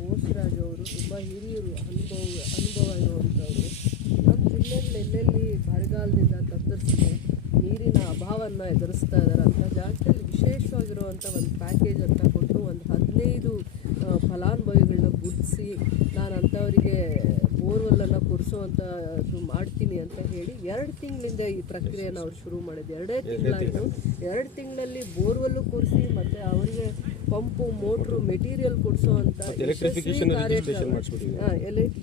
ಬೋಸರಾಜ್ ಅವರು ತುಂಬ ಹಿರಿಯರು, ಅನುಭವ ಇರುವಂಥವ್ರು. ನಮ್ಮ ಜಿಲ್ಲೆಯಲ್ಲಿ ಎಲ್ಲೆಲ್ಲಿ ಬರಗಾಲದಿಂದ ತತ್ತರಿಸಿದೆ, ನೀರಿನ ಅಭಾವವನ್ನು ಎದುರಿಸ್ತಾ ಇದ್ದಾರೆ ಅಂತ ಜಾಗದಲ್ಲಿ ವಿಶೇಷವಾಗಿರುವಂಥ ಒಂದು ಪ್ಯಾಕೇಜ್ ಅಂತ ಕೊಟ್ಟು ಒಂದು 15 ಫಲಾನುಭವಿಗಳನ್ನ ಗುರುತಿಸಿ ನಾನು ಅಂಥವರಿಗೆ ಬೋರ್ವೆಲ್ಲನ್ನು ಕೊಡಿಸೋವಂಥದ್ದು ಮಾಡ್ತೀನಿ ಅಂತ ಹೇಳಿ 2 ತಿಂಗಳಿಂದ ಈ ಪ್ರಕ್ರಿಯೆಯನ್ನು ಅವ್ರು ಶುರು ಮಾಡಿದ್ದು. 2 ತಿಂಗಳಾಯಿತು. 2 ತಿಂಗಳಲ್ಲಿ ಬೋರ್ವೆಲ್ಲು ಕೊಡಿಸಿ ಮತ್ತು ಅವರಿಗೆ ಪಂಪು, ಮೋಟ್ರು, ಮೆಟೀರಿಯಲ್ ಕೊಡಿಸೋವಂಥ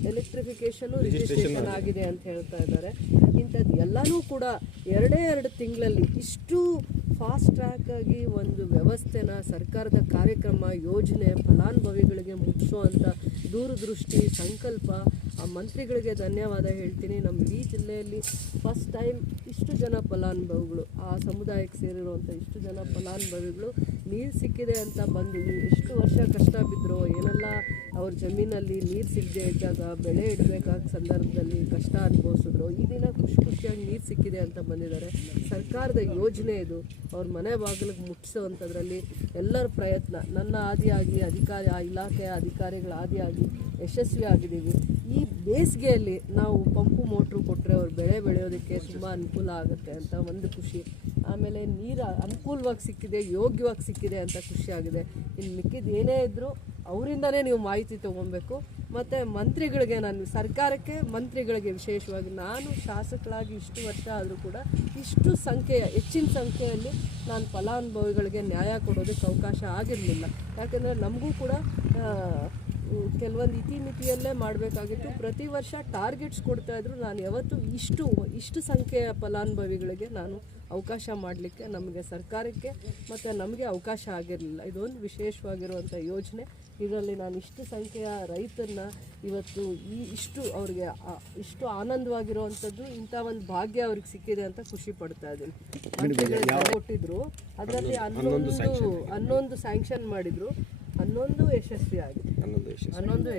ಎಲೆಕ್ಟ್ರಿಫಿಕೇಶನು ರಿಜಿಸ್ಟ್ರೇಷನ್ ಆಗಿದೆ ಅಂತ ಹೇಳ್ತಾ ಇದ್ದಾರೆ. ಇಂಥದ್ದು ಎಲ್ಲನೂ ಕೂಡ 2 ತಿಂಗಳಲ್ಲಿ ಇಷ್ಟು ಫಾಸ್ಟ್ ಟ್ರ್ಯಾಕ್ ಆಗಿ ಒಂದು ವ್ಯವಸ್ಥೆನ, ಸರ್ಕಾರದ ಕಾರ್ಯಕ್ರಮ, ಯೋಜನೆ ಫಲಾನುಭವಿಗಳಿಗೆ ಮುಟ್ಟಿಸೋವಂಥ ದೂರದೃಷ್ಟಿ, ಸಂಕಲ್ಪ, ಆ ಮಂತ್ರಿಗಳಿಗೆ ಧನ್ಯವಾದ ಹೇಳ್ತೀನಿ. ನಮ್ಮ ಈ ಜಿಲ್ಲೆಯಲ್ಲಿ ಫಸ್ಟ್ ಟೈಮ್ ಇಷ್ಟು ಜನ ಫಲಾನುಭವಿಗಳು, ಆ ಸಮುದಾಯಕ್ಕೆ ಸೇರಿರುವಂಥ ಇಷ್ಟು ಜನ ಫಲಾನುಭವಿಗಳು ನೀರು ಸಿಕ್ಕಿದೆ ಅಂತ ಬಂದು ಎಷ್ಟು ವರ್ಷ ಕಷ್ಟ ಬಿದ್ದರೋ, ಏನೆಲ್ಲ ಅವ್ರ ಜಮೀನಲ್ಲಿ ನೀರು ಸಿಗದೆ ಇದ್ದಾಗ ಬೆಳೆ ಇಡಬೇಕಾದ ಸಂದರ್ಭದಲ್ಲಿ ಕಷ್ಟ ಅನುಭವಿಸಿದ್ರು, ಈ ದಿನ ಖುಷಿಯಾಗಿ ನೀರು ಸಿಕ್ಕಿದೆ ಅಂತ ಬಂದಿದ್ದಾರೆ. ಸರ್ಕಾರದ ಯೋಜನೆ ಇದು, ಅವ್ರ ಮನೆ ಬಾಗಿಲಿಗೆ ಮುಟ್ಟಿಸೋವಂಥದ್ರಲ್ಲಿ ಎಲ್ಲರ ಪ್ರಯತ್ನ, ನನ್ನ ಆದಿಯಾಗಿ ಇಲಾಖೆಯ ಅಧಿಕಾರಿಗಳ ಆದಿಯಾಗಿ ಯಶಸ್ವಿ ಆಗಿದ್ದೀವಿ. ಈ ಬೇಸಿಗೆಯಲ್ಲಿ ನಾವು ಪಂಪು ಮೋಟ್ರು ಕೊಟ್ಟರೆ ಅವ್ರು ಬೆಳೆ ಬೆಳೆಯೋದಕ್ಕೆ ತುಂಬ ಅನುಕೂಲ ಆಗುತ್ತೆ ಅಂತ ಒಂದು ಖುಷಿ. ಆಮೇಲೆ ನೀರು ಅನುಕೂಲವಾಗಿ ಸಿಕ್ಕಿದೆ, ಯೋಗ್ಯವಾಗಿ ಸಿಕ್ಕಿದೆ ಅಂತ ಖುಷಿಯಾಗಿದೆ. ಇನ್ನು ಮಿಕ್ಕಿದ್ದು ಏನೇ ಇದ್ದರೂ ಅವರಿಂದನೇ ನೀವು ಮಾಹಿತಿ ತೊಗೊಬೇಕು. ಮತ್ತು ಮಂತ್ರಿಗಳಿಗೆ, ನಾನು ಸರ್ಕಾರಕ್ಕೆ, ಮಂತ್ರಿಗಳಿಗೆ ವಿಶೇಷವಾಗಿ, ನಾನು ಶಾಸಕರಾಗಿ ಇಷ್ಟು ವರ್ಷ ಆದರೂ ಕೂಡ ಇಷ್ಟು ಹೆಚ್ಚಿನ ಸಂಖ್ಯೆಯಲ್ಲಿ ನಾನು ಫಲಾನುಭವಿಗಳಿಗೆ ನ್ಯಾಯ ಕೊಡೋದಕ್ಕೆ ಅವಕಾಶ ಆಗಿರಲಿಲ್ಲ. ಯಾಕೆಂದರೆ ನಮಗೂ ಕೂಡ ಕೆಲವೊಂದು ಇತಿಮಿತಿಯಲ್ಲೇ ಮಾಡಬೇಕಾಗಿತ್ತು. ಪ್ರತಿ ವರ್ಷ ಟಾರ್ಗೆಟ್ಸ್ ಕೊಡ್ತಾಯಿದ್ರು. ನಾನು ಯಾವತ್ತೂ ಇಷ್ಟು ಸಂಖ್ಯೆಯ ಫಲಾನುಭವಿಗಳಿಗೆ ನಾನು ಅವಕಾಶ ಮಾಡಲಿಕ್ಕೆ ನಮಗೆ ಸರ್ಕಾರಕ್ಕೆ ಮತ್ತು ನಮಗೆ ಅವಕಾಶ ಆಗಿರಲಿಲ್ಲ. ಇದೊಂದು ವಿಶೇಷವಾಗಿರುವಂಥ ಯೋಜನೆ. ಇದರಲ್ಲಿ ನಾನು ಇಷ್ಟು ಸಂಖ್ಯೆಯ ರೈತರನ್ನ ಇವತ್ತು ಅವ್ರಿಗೆ ಇಷ್ಟು ಆನಂದವಾಗಿರುವಂಥದ್ದು, ಇಂಥ ಒಂದು ಭಾಗ್ಯ ಅವ್ರಿಗೆ ಸಿಕ್ಕಿದೆ ಅಂತ ಖುಷಿ ಪಡ್ತಾ ಇದ್ದೀನಿ. ಕೊಟ್ಟಿದ್ರು, ಅದರಲ್ಲಿ 11 ಸ್ಯಾಂಕ್ಷನ್ ಮಾಡಿದರು, 11 ಯಶಸ್ವಿ ಆಗಿದೆ. 11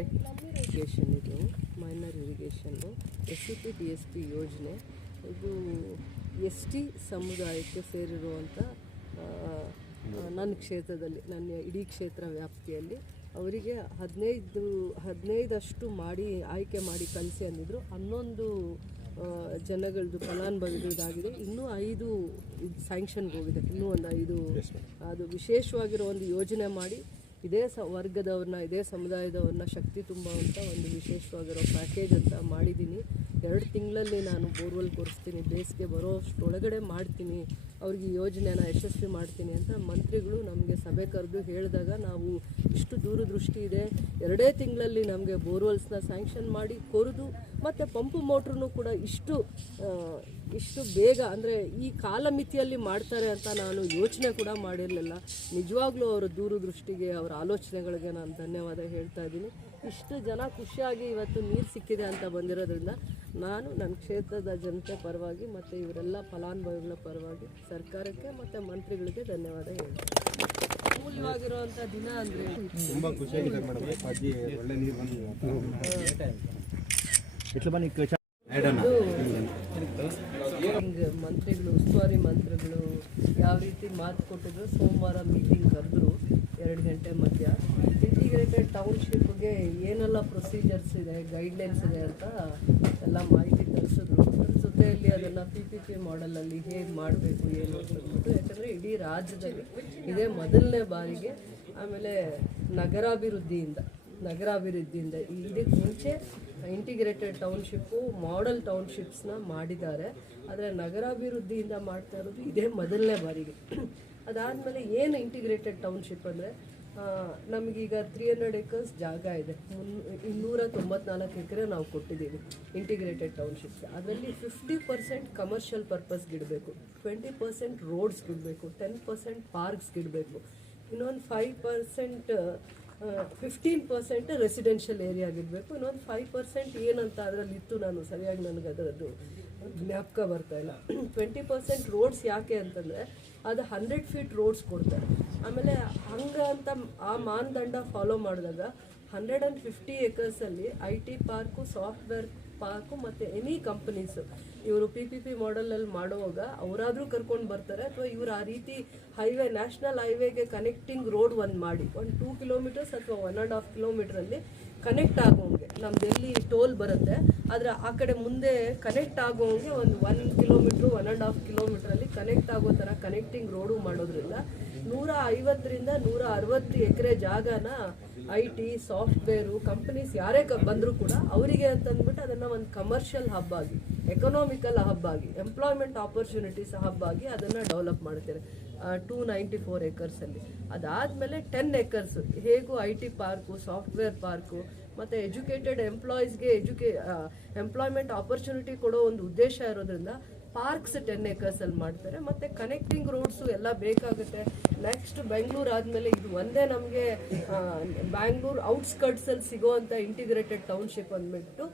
ಇರಿಗೇಷನ್, ಇದು ಮೈನರ್ ಇರಿಗೇಷನ್ನು, SCP TSP ಯೋಜನೆ. ಇದು ST ಸಮುದಾಯಕ್ಕೆ ಸೇರಿರುವಂಥ ನನ್ನ ಕ್ಷೇತ್ರದಲ್ಲಿ, ನನ್ನ ಇಡೀ ಕ್ಷೇತ್ರ ವ್ಯಾಪ್ತಿಯಲ್ಲಿ ಅವರಿಗೆ 15 ಮಾಡಿ ಆಯ್ಕೆ ಮಾಡಿ ಕಲಿಸಿ ಅಂದಿದ್ರು. 11 ಜನಗಳದ್ದು ಫಲಾನುಭವಿಗಳದ್ದಾಗಿದೆ. ಇನ್ನೂ 5 ಸ್ಯಾಂಕ್ಷನ್ಗೆ ಹೋಗಿದೆ. ಇನ್ನೂ ಒಂದು 5 ಅದು ವಿಶೇಷವಾಗಿರೋ ಒಂದು ಯೋಜನೆ ಮಾಡಿ ಇದೇ ವರ್ಗದವ್ರನ್ನ, ಇದೇ ಸಮುದಾಯದವ್ರನ್ನ ಶಕ್ತಿ ತುಂಬುವಂಥ ಒಂದು ವಿಶೇಷವಾಗಿರೋ ಪ್ಯಾಕೇಜ್ ಅಂತ ಮಾಡಿದ್ದೀನಿ. 2 ತಿಂಗಳಲ್ಲಿ ನಾನು ಬೋರ್ವೆಲ್ ಕೊಡಿಸ್ತೀನಿ, ಬೇಸಿಗೆ ಬರೋಷ್ಟೊಳಗಡೆ ಮಾಡ್ತೀನಿ, ಅವ್ರಿಗೆ ಈ ಯೋಜನೆನ ಯಶಸ್ವಿ ಮಾಡ್ತೀನಿ ಅಂತ ಮಂತ್ರಿಗಳು ನಮಗೆ ಸಭೆ ಕರೆದು ಹೇಳಿದಾಗ ನಾವು ಇಷ್ಟು ದೂರದೃಷ್ಟಿ ಇದೆ, 2 ತಿಂಗಳಲ್ಲಿ ನಮಗೆ ಬೋರ್ವೆಲ್ಸ್ನ ಸ್ಯಾಂಕ್ಷನ್ ಮಾಡಿ ಕೊರೆದು ಮತ್ತು ಪಂಪು ಮೋಟ್ರೂ ಕೂಡ ಇಷ್ಟು ಬೇಗ, ಅಂದರೆ ಈ ಕಾಲಮಿತಿಯಲ್ಲಿ ಮಾಡ್ತಾರೆ ಅಂತ ನಾನು ಯೋಚನೆ ಕೂಡ ಮಾಡಿರಲಿಲ್ಲ. ನಿಜವಾಗ್ಲೂ ಅವರ ದೂರದೃಷ್ಟಿಗೆ, ಅವರ ಆಲೋಚನೆಗಳಿಗೆ ನಾನು ಧನ್ಯವಾದ ಹೇಳ್ತಾ ಇದ್ದೀನಿ. ಇಷ್ಟು ಜನ ಖುಷಿಯಾಗಿ ಇವತ್ತು ನೀರು ಸಿಕ್ಕಿದೆ ಅಂತ ಬಂದಿರೋದ್ರಿಂದ ನಾನು ನನ್ನ ಕ್ಷೇತ್ರದ ಜನತೆ ಪರವಾಗಿ ಮತ್ತು ಇವರೆಲ್ಲ ಫಲಾನುಭವಿಗಳ ಪರವಾಗಿ ಸರ್ಕಾರಕ್ಕೆ ಮತ್ತು ಮಂತ್ರಿಗಳಿಗೆ ಧನ್ಯವಾದ ಹೇಳ್ತೀನಿ. ಅಮೂಲ್ಯವಾಗಿರುವಂಥ ದಿನ ಅಂದರೆ ತುಂಬ ಖುಷಿಯಾಗಿದೆ ಮೇಡಮ್. ಒಳ್ಳೆ ನೀರು ಮಂತ್ರಿಗಳು, ಉಸ್ತುವಾರಿ ಮಂತ್ರಿಗಳು ಯಾವ ರೀತಿ ಮಾತು ಕೊಟ್ಟಿದ್ರು, ಸೋಮವಾರ ಮೀಟಿಂಗ್ ಕರೆದ್ರು 2 ಗಂಟೆ ಮಧ್ಯ. ಇಂಟಿಗ್ರೇಟೆಡ್ ಟೌನ್ಶಿಪ್ಗೆ ಏನೆಲ್ಲ ಪ್ರೊಸೀಜರ್ಸ್ ಇದೆ, ಗೈಡ್ಲೈನ್ಸ್ ಇದೆ ಅಂತ ಎಲ್ಲ ಮಾಹಿತಿ ತಿಳಿಸಿದ್ರು. ಅದ್ರ ಜೊತೆಯಲ್ಲಿ ಅದನ್ನು PPP ಮಾಡಲಲ್ಲಿ ಹೇಗೆ ಮಾಡಬೇಕು ಏನು ಅಂತಂದ್ಬಿಟ್ಟು, ಯಾಕಂದರೆ ಇಡೀ ರಾಜ್ಯದಲ್ಲಿ ಇದೇ ಮೊದಲನೇ ಬಾರಿಗೆ. ಆಮೇಲೆ ನಗರಾಭಿವೃದ್ಧಿಯಿಂದ ಇದಕ್ಕೆ ಮುಂಚೆ ಇಂಟಿಗ್ರೇಟೆಡ್ ಟೌನ್ಶಿಪ್ಪು, ಮಾಡೆಲ್ ಟೌನ್ಶಿಪ್ಸ್ನ ಮಾಡಿದ್ದಾರೆ. ಆದರೆ ನಗರಾಭಿವೃದ್ಧಿಯಿಂದ ಮಾಡ್ತಾ ಇರೋದು ಇದೇ ಮೊದಲನೇ ಬಾರಿಗೆ. ಅದಾದಮೇಲೆ ಏನು ಇಂಟಿಗ್ರೇಟೆಡ್ ಟೌನ್ಶಿಪ್ ಅಂದರೆ, ನಮಗೀಗ 300 acres ಜಾಗ ಇದೆ, 294 ಎಕರೆ ನಾವು ಕೊಟ್ಟಿದ್ದೀವಿ ಇಂಟಿಗ್ರೇಟೆಡ್ ಟೌನ್ಶಿಪ್ಗೆ. ಅದರಲ್ಲಿ 50% ಕಮರ್ಷಿಯಲ್ ಪರ್ಪಸ್ಗಿಡಬೇಕು, 20% ರೋಡ್ಸ್ಗಿಡಬೇಕು, 10% ಪಾರ್ಕ್ಸ್ಗಿಡಬೇಕು, ಇನ್ನೊಂದು 15% ರೆಸಿಡೆನ್ಷಿಯಲ್ ಏರಿಯಾಗಿಡಬೇಕು, ಇನ್ನೊಂದು 5% ಏನಂತ ಅದರಲ್ಲಿತ್ತು, ನಾನು ಸರಿಯಾಗಿ ನನಗೆ ಅದರದ್ದು ಜ್ಞಾಪಕ ಬರ್ತಾಯಿಲ್ಲ. 20% ರೋಡ್ಸ್ ಯಾಕೆ ಅಂತಂದರೆ ಅದು 100 feet ರೋಡ್ಸ್ ಕೊಡ್ತಾರೆ. ಆಮೇಲೆ ಹಂಗಂತ ಆ ಮಾನದಂಡ ಫಾಲೋ ಮಾಡಿದಾಗ 150 acresಲ್ಲಿ IT ಪಾರ್ಕು, ಸಾಫ್ಟ್ವೇರ್ ಪಾರ್ಕು ಮತ್ತು ಎನಿ ಕಂಪನೀಸು ಇವರು PPP ಮಾಡೆಲಲ್ಲಿ ಮಾಡುವಾಗ ಅವರಾದರೂ ಕರ್ಕೊಂಡು ಬರ್ತಾರೆ, ಅಥವಾ ಇವರು ಆ ರೀತಿ ಹೈವೇ, ನ್ಯಾಷನಲ್ ಹೈವೇಗೆ ಕನೆಕ್ಟಿಂಗ್ ರೋಡ್ ಒಂದು ಮಾಡಿ, ಒಂದು 2 ಕಿಲೋಮೀಟರ್ಸ್ ಅಥವಾ 1.5 ಕಿಲೋಮೀಟ್ರಲ್ಲಿ ಕನೆಕ್ಟ್ ಆಗೋಂಗೆ, ನಮ್ದು ಎಲ್ಲಿ ಟೋಲ್ ಬರುತ್ತೆ ಆದರೆ ಆ ಕಡೆ ಮುಂದೆ ಕನೆಕ್ಟ್ ಆಗೋಂಗೆ ಒಂದು 1 ಕಿಲೋಮೀಟ್ರು 1.5 ಕಿಲೋಮೀಟ್ರಲ್ಲಿ ಕನೆಕ್ಟ್ ಆಗೋ ಥರ ಕನೆಕ್ಟಿಂಗ್ ರೋಡು ಮಾಡೋದ್ರಿಂದ 150ರಿಂದ 160 ಎಕರೆ ಜಾಗನ IT, ಸಾಫ್ಟ್ವೇರು ಕಂಪನೀಸ್ ಯಾರೇ ಬಂದರೂ ಕೂಡ ಅವರಿಗೆ ಅಂತಂದ್ಬಿಟ್ಟು ಅದನ್ನು ಒಂದು ಕಮರ್ಷಿಯಲ್ ಹಬ್ ಆಗಿ, ಎಕನಾಮಿಕಲ್ ಹಬ್ ಆಗಿ, ಎಂಪ್ಲಾಯ್ಮೆಂಟ್ ಆಪರ್ಚುನಿಟೀಸ್ ಹಬ್ ಆಗಿ ಅದನ್ನು ಡೆವಲಪ್ ಮಾಡ್ತಾರೆ 294 ಎಕರ್ಸಲ್ಲಿ. ಅದಾದಮೇಲೆ 10 ಎಕರ್ಸ್ ಹೇಗೂ IT ಪಾರ್ಕು, ಸಾಫ್ಟ್ವೇರ್ ಪಾರ್ಕು ಮತ್ತು ಎಜುಕೇಟೆಡ್ ಎಂಪ್ಲಾಯೀಸ್ಗೆ ಎಂಪ್ಲಾಯ್ಮೆಂಟ್ ಆಪರ್ಚುನಿಟಿ ಕೊಡೋ ಒಂದು ಉದ್ದೇಶ ಇರೋದ್ರಿಂದ ಪಾರ್ಕ್ಸ್ 10 ಎಕರ್ಸಲ್ಲಿ ಮಾಡ್ತಾರೆ. ಮತ್ತು ಕನೆಕ್ಟಿಂಗ್ ರೋಡ್ಸು ಎಲ್ಲ ಬೇಕಾಗುತ್ತೆ. ನೆಕ್ಸ್ಟ್ ಬೆಂಗಳೂರು ಆದಮೇಲೆ ಇದು ಒಂದೇ ನಮಗೆ ಬ್ಯಾಂಗ್ಳೂರು ಔಟ್ಸ್ಕರ್ಟ್ಸಲ್ಲಿ ಸಿಗೋವಂಥ ಇಂಟಿಗ್ರೇಟೆಡ್ ಟೌನ್ಶಿಪ್ ಅಂದ್ಬಿಟ್ಟು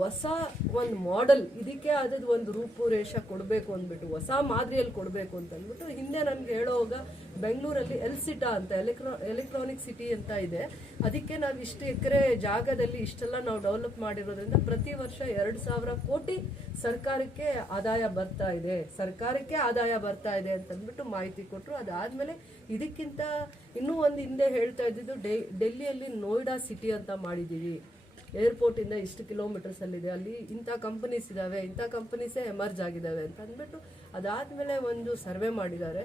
ಹೊಸ ಒಂದು ಮಾಡೆಲ್, ಇದಕ್ಕೆ ಆದದ್ದು ಒಂದು ರೂಪುರೇಷ ಕೊಡಬೇಕು ಅಂದ್ಬಿಟ್ಟು, ಹೊಸ ಮಾದರಿಯಲ್ಲಿ ಕೊಡಬೇಕು ಅಂತ ಅಂದ್ಬಿಟ್ಟು ಹಿಂದೆ ನಮ್ಗೆ ಹೇಳೋವಾಗ ಬೆಂಗಳೂರಲ್ಲಿ ಎಲ್ಸಿಟಾ ಅಂತ ಎಲೆಕ್ಟ್ರಾನಿಕ್ ಸಿಟಿ ಅಂತ ಇದೆ, ಅದಕ್ಕೆ ನಾವು ಇಷ್ಟು ಎಕರೆ ಜಾಗದಲ್ಲಿ ಇಷ್ಟೆಲ್ಲ ನಾವು ಡೆವಲಪ್ ಮಾಡಿರೋದ್ರಿಂದ ಪ್ರತಿ ವರ್ಷ 2,000 ಕೋಟಿ ಸರ್ಕಾರಕ್ಕೆ ಆದಾಯ ಬರ್ತಾ ಇದೆ ಅಂತಂದ್ಬಿಟ್ಟು ಮಾಹಿತಿ ಕೊಟ್ಟರು. ಅದಾದಮೇಲೆ ಇದಕ್ಕಿಂತ ಇನ್ನೂ ಒಂದು ಹಿಂದೆ ಹೇಳ್ತಾ ಇದ್ದಿದ್ದು ಡೆಲ್ಲಿಯಲ್ಲಿ ನೋಯ್ಡಾ ಸಿಟಿ ಅಂತ ಮಾಡಿದ್ದೀವಿ, ಏರ್ಪೋರ್ಟಿಂದ ಇಷ್ಟು ಕಿಲೋಮೀಟರ್ಸಲ್ಲಿದೆ, ಅಲ್ಲಿ ಇಂಥ ಕಂಪನೀಸ್ ಇದ್ದಾವೆ, ಇಂಥ ಕಂಪನೀಸೇ ಎಮರ್ಜ್ ಆಗಿದ್ದಾವೆ ಅಂತ ಅಂದ್ಬಿಟ್ಟು ಅದಾದಮೇಲೆ ಒಂದು ಸರ್ವೆ ಮಾಡಿದ್ದಾರೆ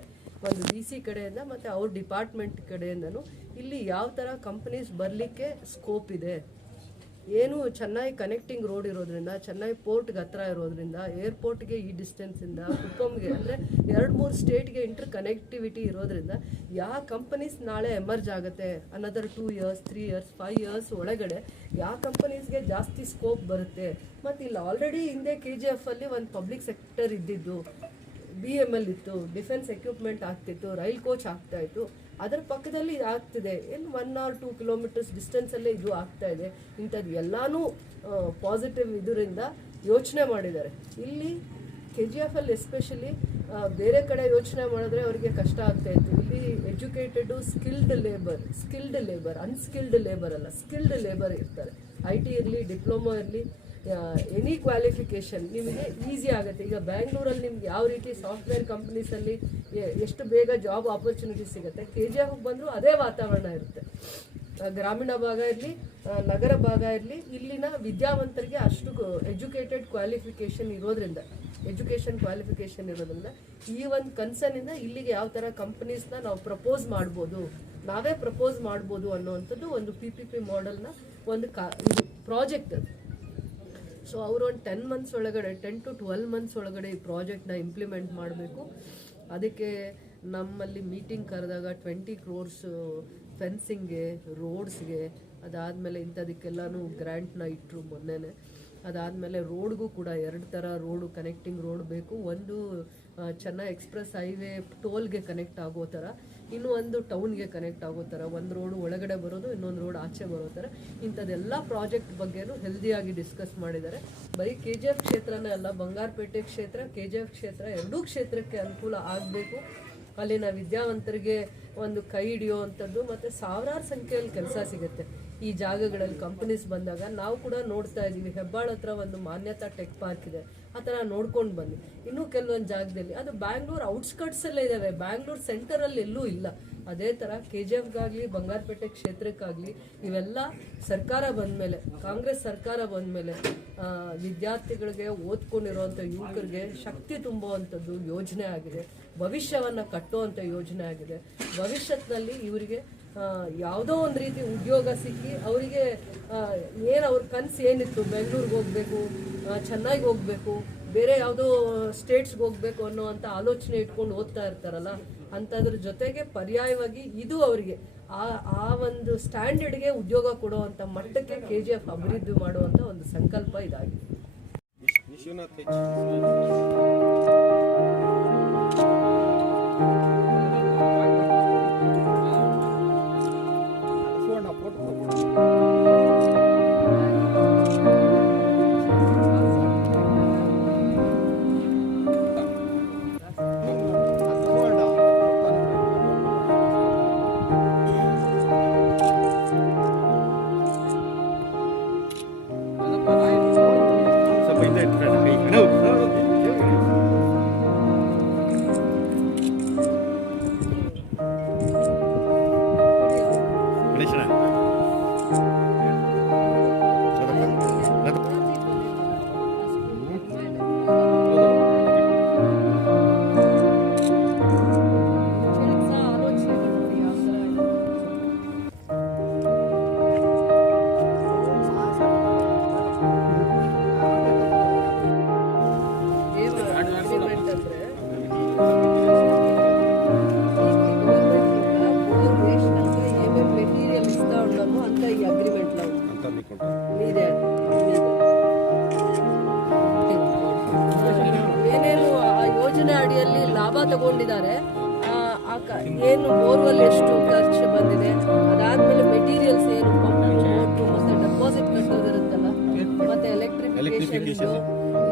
ಒಂದು DC ಕಡೆಯಿಂದ ಮತ್ತು ಅವ್ರ ಡಿಪಾರ್ಟ್ಮೆಂಟ್ ಕಡೆಯಿಂದನೂ, ಇಲ್ಲಿ ಯಾವ ಥರ ಕಂಪನೀಸ್ ಬರಲಿಕ್ಕೆ ಸ್ಕೋಪ್ ಇದೆ, ಏನು ಚೆನ್ನಾಗಿ ಕನೆಕ್ಟಿಂಗ್ ರೋಡ್ ಇರೋದ್ರಿಂದ, ಚೆನ್ನಾಗಿ ಪೋರ್ಟ್ಗೆ ಹತ್ರ ಇರೋದ್ರಿಂದ, ಏರ್ಪೋರ್ಟ್ಗೆ ಈ ಡಿಸ್ಟೆನ್ಸಿಂದ ಕುಪ್ಪಮ್ಗೆ ಅಂದರೆ 2-3 ಸ್ಟೇಟ್ಗೆ ಇಂಟರ್ ಕನೆಕ್ಟಿವಿಟಿ ಇರೋದ್ರಿಂದ ಯಾವ ಕಂಪನೀಸ್ ನಾಳೆ ಎಮರ್ಜ್ ಆಗುತ್ತೆ ಅನ್ನೋದರ 2 ಇಯರ್ಸ್ 3 ಇಯರ್ಸ್ 5 ಇಯರ್ಸ್ ಒಳಗಡೆ ಯಾವ ಕಂಪನೀಸ್ಗೆ ಜಾಸ್ತಿ ಸ್ಕೋಪ್ ಬರುತ್ತೆ. ಮತ್ತು ಇಲ್ಲಿ ಆಲ್ರೆಡಿ ಹಿಂದೆ KGF ಅಲ್ಲಿ ಒಂದು ಪಬ್ಲಿಕ್ ಸೆಕ್ಟರ್ ಇದ್ದಿದ್ದು, BML ಇತ್ತು, ಡಿಫೆನ್ಸ್ ಎಕ್ವಿಪ್ಮೆಂಟ್ ಆಗ್ತಿತ್ತು, ರೈಲ್ ಕೋಚ್ ಆಗ್ತಾ ಇತ್ತು, ಅದರ ಪಕ್ಕದಲ್ಲಿ ಇದು ಆಗ್ತಿದೆ, ಏನು 1 or 2 ಕಿಲೋಮೀಟರ್ಸ್ ಡಿಸ್ಟೆನ್ಸಲ್ಲೇ ಇದು ಆಗ್ತಾ ಇದೆ. ಇಂಥದ್ದು ಎಲ್ಲನೂ ಪಾಸಿಟಿವ್ ಇದರಿಂದ ಯೋಚನೆ ಮಾಡಿದ್ದಾರೆ. ಇಲ್ಲಿ KGF ಅಲ್ಲಿ ಎಸ್ಪೆಷಲಿ ಬೇರೆ ಕಡೆ ಯೋಚನೆ ಮಾಡಿದ್ರೆ ಅವರಿಗೆ ಕಷ್ಟ ಆಗ್ತಾ ಇತ್ತು. ಇಲ್ಲಿ educated skilled labour unskilled labour ಅಲ್ಲ, ಸ್ಕಿಲ್ಡ್ ಲೇಬರ್ ಇರ್ತಾರೆ. IT ಇರಲಿ, ಡಿಪ್ಲೊಮಾ ಇರಲಿ, ಎನಿ ಕ್ವಾಲಿಫಿಕೇಷನ್ ನಿಮಗೆ ಈಸಿ ಆಗುತ್ತೆ. ಈಗ ಬ್ಯಾಂಗ್ಳೂರಲ್ಲಿ ನಿಮ್ಗೆ ಯಾವ ರೀತಿ ಸಾಫ್ಟ್ವೇರ್ ಕಂಪ್ನೀಸಲ್ಲಿ ಎಷ್ಟು ಬೇಗ ಜಾಬ್ ಆಪರ್ಚುನಿಟೀಸ್ ಸಿಗುತ್ತೆ, KGF ಬಂದರೂ ಅದೇ ವಾತಾವರಣ ಇರುತ್ತೆ. ಗ್ರಾಮೀಣ ಭಾಗ ಇರಲಿ, ನಗರ ಭಾಗ ಇರಲಿ, ಇಲ್ಲಿನ ವಿದ್ಯಾವಂತರಿಗೆ ಅಷ್ಟು ಎಜುಕೇಷನ್ ಕ್ವಾಲಿಫಿಕೇಷನ್ ಇರೋದ್ರಿಂದ ಈ ಒಂದು ಕನ್ಸರ್ನಿಂದ ಇಲ್ಲಿಗೆ ಯಾವ ಥರ ಕಂಪನೀಸ್ನ ನಾವು ನಾವೇ ಪ್ರಪೋಸ್ ಮಾಡ್ಬೋದು ಅನ್ನೋವಂಥದ್ದು ಒಂದು PPP ಮಾಡೆಲ್ನ ಒಂದು ಪ್ರಾಜೆಕ್ಟ್ ಅದು. ಸೊ ಅವರು ಒಂದು 10 ಮಂತ್ಸ್ ಒಳಗಡೆ, 10 to 12 ಮಂತ್ಸ್ ಒಳಗಡೆ ಈ ಪ್ರಾಜೆಕ್ಟ್ನ ಇಂಪ್ಲಿಮೆಂಟ್ ಮಾಡಬೇಕು. ಅದಕ್ಕೆ ನಮ್ಮಲ್ಲಿ ಮೀಟಿಂಗ್ ಕರೆದಾಗ 20 crores ಫೆನ್ಸಿಂಗ್ಗೆ, ರೋಡ್ಸ್ಗೆ, ಅದಾದಮೇಲೆ ಇಂಥದಕ್ಕೆಲ್ಲನೂ ಗ್ರ್ಯಾಂಟ್ನ ಇಟ್ಟರು ಮೊನ್ನೆನೇ. ಅದಾದಮೇಲೆ ರೋಡ್ಗೂ ಕೂಡ 2 ಥರ ರೋಡು, ಕನೆಕ್ಟಿಂಗ್ ರೋಡ್ ಬೇಕು. ಒಂದು ಚೆನ್ನೈ ಎಕ್ಸ್ಪ್ರೆಸ್ ಹೈವೇ ಟೋಲ್ಗೆ ಕನೆಕ್ಟ್ ಆಗೋ ಥರ, ಇನ್ನೂ ಒಂದು ಟೌನ್ಗೆ ಕನೆಕ್ಟ್ ಆಗೋ ಥರ, ಒಂದು ರೋಡು ಒಳಗಡೆ ಬರೋದು, ಇನ್ನೊಂದು ರೋಡ್ ಆಚೆ ಬರೋ ಥರ, ಇಂಥದ್ದೆಲ್ಲ ಪ್ರಾಜೆಕ್ಟ್ ಬಗ್ಗೆನೂ ಹೆಲ್ದಿಯಾಗಿ ಡಿಸ್ಕಸ್ ಮಾಡಿದ್ದಾರೆ. ಬರೀ KGF ಕ್ಷೇತ್ರನೇ ಅಲ್ಲ, ಬಂಗಾರಪೇಟೆ ಕ್ಷೇತ್ರ, KGF ಕ್ಷೇತ್ರ, ಎರಡೂ ಕ್ಷೇತ್ರಕ್ಕೆ ಅನುಕೂಲ ಆಗಬೇಕು. ಅಲ್ಲಿನ ವಿದ್ಯಾವಂತರಿಗೆ ಒಂದು ಕೈ ಹಿಡಿಯೋ ಅಂಥದ್ದು, ಮತ್ತು ಸಾವಿರಾರು ಸಂಖ್ಯೆಯಲ್ಲಿ ಕೆಲಸ ಸಿಗುತ್ತೆ ಈ ಜಾಗಗಳಲ್ಲಿ ಕಂಪನೀಸ್ ಬಂದಾಗ. ನಾವು ಕೂಡ ನೋಡ್ತಾ ಇದ್ದೀವಿ, ಹೆಬ್ಬಾಳ ಹತ್ರ ಒಂದು ಮಾನ್ಯತಾ ಟೆಕ್ ಪಾರ್ಕ್ ಇದೆ, ಆ ಥರ ನೋಡ್ಕೊಂಡು ಬನ್ನಿ. ಇನ್ನೂ ಕೆಲವೊಂದು ಜಾಗದಲ್ಲಿ ಅದು ಬ್ಯಾಂಗ್ಳೂರು ಔಟ್ಸ್ಕರ್ಟ್ಸಲ್ಲೇ ಇದ್ದಾವೆ, ಬ್ಯಾಂಗ್ಳೂರು ಸೆಂಟರಲ್ಲಿ ಎಲ್ಲೂ ಇಲ್ಲ. ಅದೇ ಥರ KGFಗಾಗಲಿ, ಬಂಗಾರಪೇಟೆ ಕ್ಷೇತ್ರಕ್ಕಾಗಲಿ, ಇವೆಲ್ಲ ಸರ್ಕಾರ ಬಂದಮೇಲೆ, ಕಾಂಗ್ರೆಸ್ ಸರ್ಕಾರ ಬಂದಮೇಲೆ ವಿದ್ಯಾರ್ಥಿಗಳಿಗೆ, ಓದ್ಕೊಂಡಿರೋವಂಥ ಯುವಕರಿಗೆ ಶಕ್ತಿ ತುಂಬುವಂಥದ್ದು ಯೋಜನೆ ಆಗಿದೆ, ಭವಿಷ್ಯವನ್ನು ಕಟ್ಟುವಂಥ ಯೋಜನೆ ಆಗಿದೆ. ಭವಿಷ್ಯದಲ್ಲಿ ಇವರಿಗೆ ಯಾವುದೋ ಒಂದು ರೀತಿ ಉದ್ಯೋಗ ಸಿಕ್ಕಿ ಅವರಿಗೆ ಅವ್ರ ಕನಸು ಏನಿತ್ತು, ಬೆಂಗಳೂರಿಗೆ ಹೋಗಬೇಕು, ಚೆನ್ನೈಗೆ ಹೋಗಬೇಕು, ಬೇರೆ ಯಾವುದೋ ಸ್ಟೇಟ್ಸ್ಗೆ ಹೋಗಬೇಕು ಅನ್ನೋವಂಥ ಆಲೋಚನೆ ಇಟ್ಕೊಂಡು ಓದ್ತಾ ಇರ್ತಾರಲ್ಲ, ಅಂಥದ್ರ ಜೊತೆಗೆ ಪರ್ಯಾಯವಾಗಿ ಇದು ಅವರಿಗೆ ಆ ಒಂದು ಸ್ಟ್ಯಾಂಡರ್ಡ್ಗೆ ಉದ್ಯೋಗ ಕೊಡುವಂಥ ಮಟ್ಟಕ್ಕೆ KGF ಅಭಿವೃದ್ಧಿ ಮಾಡುವಂಥ ಒಂದು ಸಂಕಲ್ಪ ಇದಾಗಿದೆ. ಸ್ವಲ್ಪ ಹಿಂದೆ ಇಟ್ಕೊಳ್ಳೋಣ, ಕೈ. ಏನು ಬೋರ್ವೆಲ್ ಎಷ್ಟು ಖರ್ಚು ಬಂದಿದೆ, ಅದಾದ್ಮೇಲೆ ಮೆಟೀರಿಯಲ್ಸ್ ಏನು ಪಂಪು ಮೋಟ್ರು ಮತ್ತೆ ಡೆಪಾಸಿಟ್ ಕಟ್ಟೋದಿರುತ್ತಲ್ಲ, ಮತ್ತೆ ಎಲೆಕ್ಟ್ರಿಫಿಕೇಶನ್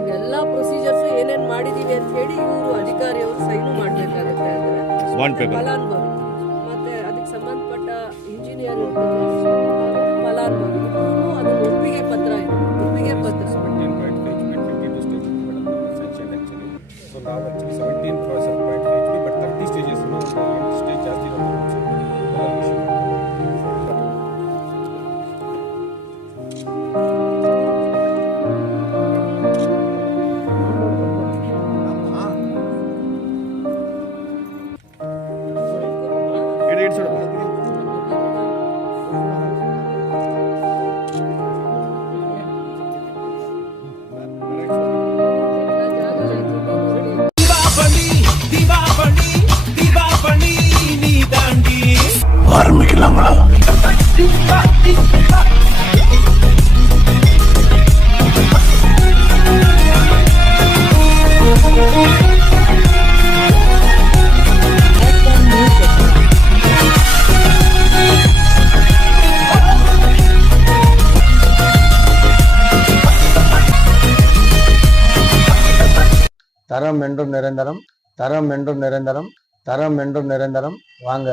ಇದೆಲ್ಲ ಪ್ರೊಸೀಜರ್ಸ್ ಏನೇನ್ ಮಾಡಿದೀವಿ ಅಂತ ಹೇಳಿ ಇವರು ಅಧಿಕಾರಿಯವರು ಸೈನು ಮಾಡ್ಬೇಕಾಗುತ್ತೆ. ಅಂದ್ರೆ ಫಲಾನುಭವಿ ಮತ್ತೆ ಅದಕ್ಕೆ ಸಂಬಂಧಪಟ್ಟ ಇಂಜಿನಿಯರ್ ಫಲಾನುಭವಿ ಅದನ್ನ ಒಪ್ಪಿಗೆ ಪತ್ರ ಇದೆ. ಒಪ್ಪಿಗೆ ಪತ್ರ So now actually 17.5 but 30 stages, you know, stage ಜಾಸ್ತಿ ಇರುತ್ತೆ. தரம் என்றும் நிரந்தரம், தரம் என்றும் நிரந்தரம், தரம் என்றும் நிரந்தரம். வாங்க.